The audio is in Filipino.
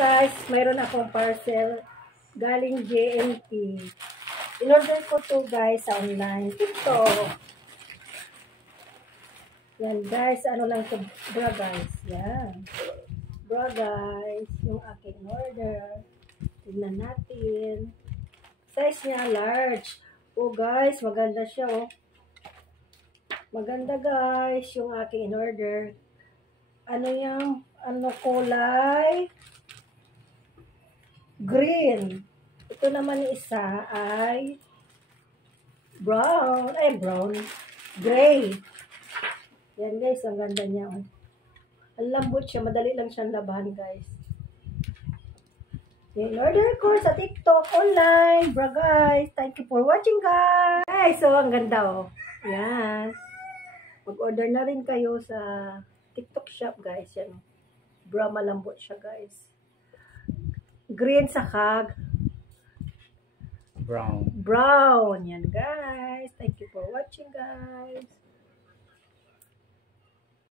guys, mayroon akong parcel galing JNT. In-order ko to guys sa online. Ito. Yan guys, ano lang to, bra guys. Yan. Bra guys, yung aking order. Tignan natin. Size niya large. Oh guys, maganda siya oh. Maganda guys, yung aking in-order. Ano yung, kulay? Green. Ito naman isa ay brown. Brown. Gray. Yan guys, ang ganda niya. Ang lambot siya. Madali lang siyang labahan guys. In-order ko sa TikTok online. Bra guys. Thank you for watching guys. Guys, so ang ganda oh. Yan. Mag-order na rin kayo sa TikTok shop guys. Yan. Bra malambot siya guys. Green saka brown. Brown. Yan guys. Thank you for watching guys.